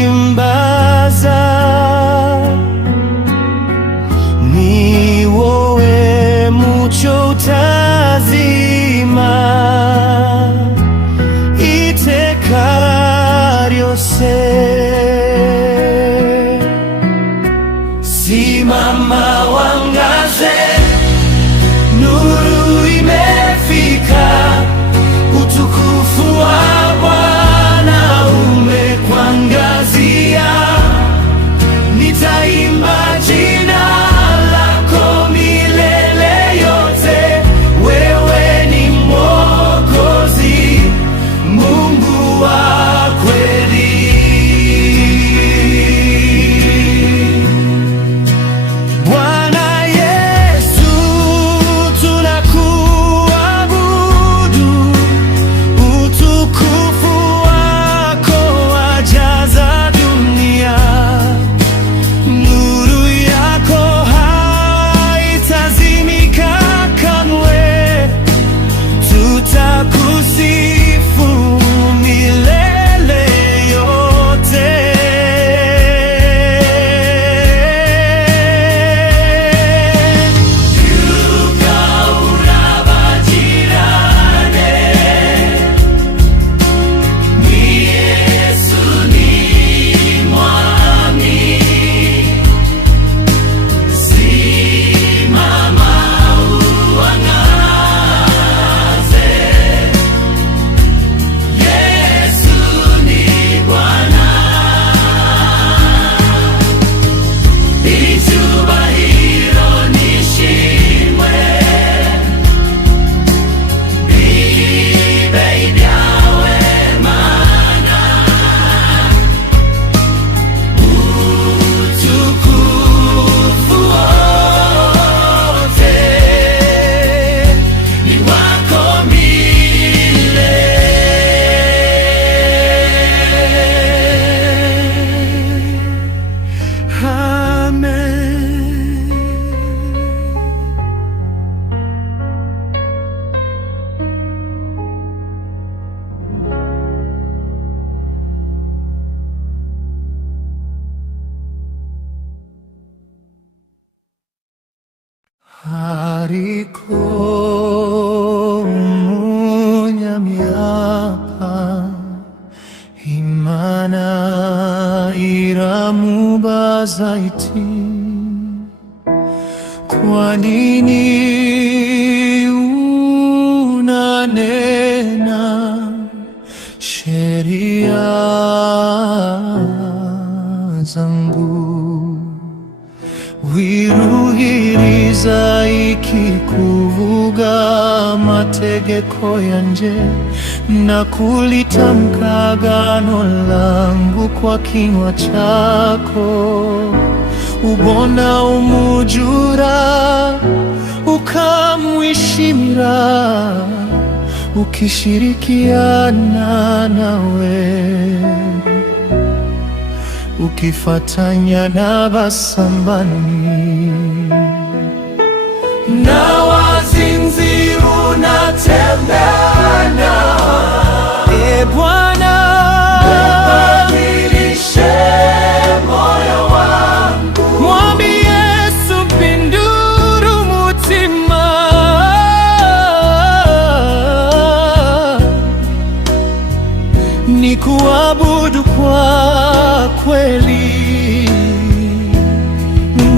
guhimbaza ni wowe mucyo utazima iteka ryose. Simama wangaze, nuru imefika, utukufu wa Bwana umekuangazia. Nitaimba jina lako milele yote, wewe ni Mwokozi, Mungu wa kweli. Bwana Yesu, tunakuabudu, utukufu wako wajaza dunia. Nuru yako haitazimika kamwe, tutakusifu milele yote. Yuka urabagirane, ni Yesu ni mwami. Simama uangaze, Yesu ni Bwana. Icyubahiro nishimwe bibe ibyawe Mana, utukufu wote ni wako milele. Amen. Hariko umunyamyapa, Imana iramubaza iti, kwa nini unanena sheria zangu? Wiruhiriza ikikuvuga mategeko yanje, na kulitamka agano langu kwa kinywa chako. Ubona umujura ukamwishimira, ukishirikiana nawe, ukifatanya na basambani na wazinzi unatembea nao. E Bwana, ubadilishe moyo wangu. Mwambie Yesu mpinduru mutima, ni kuabudu kwa kweli.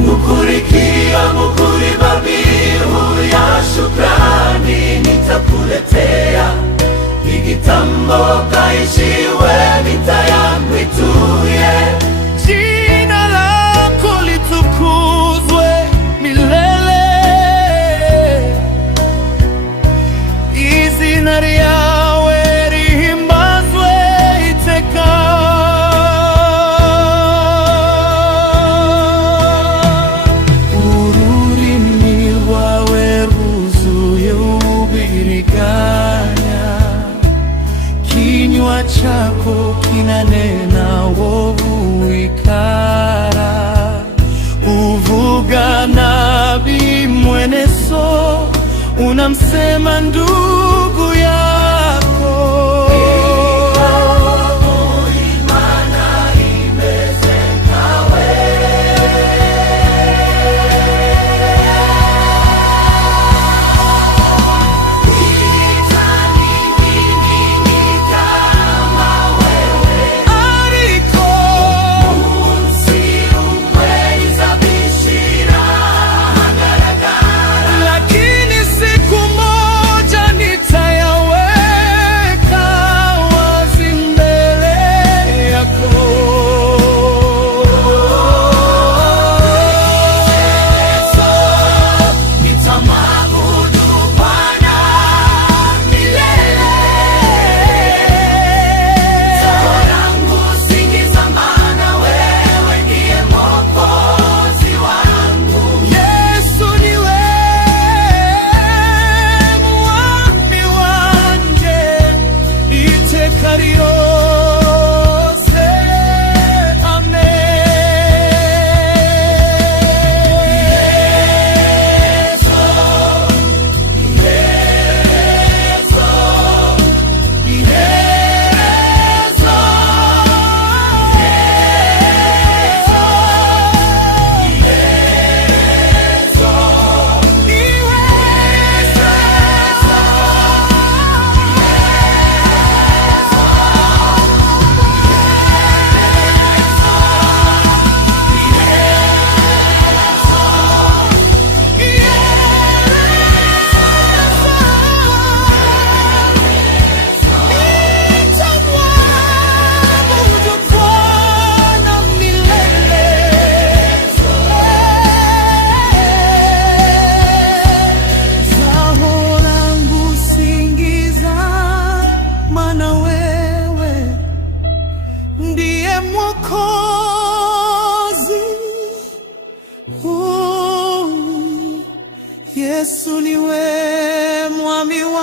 Mukurikia mukuri babihu ya shukrani nitakuletea, igitambo kaishiwe mita yangu ituye. Jina lako litukuzwe milele, izina ryawe rihimbazwe iteka. Ururimi rwawe rwuzuye ubiriganya, kinywa chako kinanena wovu ikara. Uvuga nabi mweneso, unamsema ndugu yako. Yesu niwe mwami wa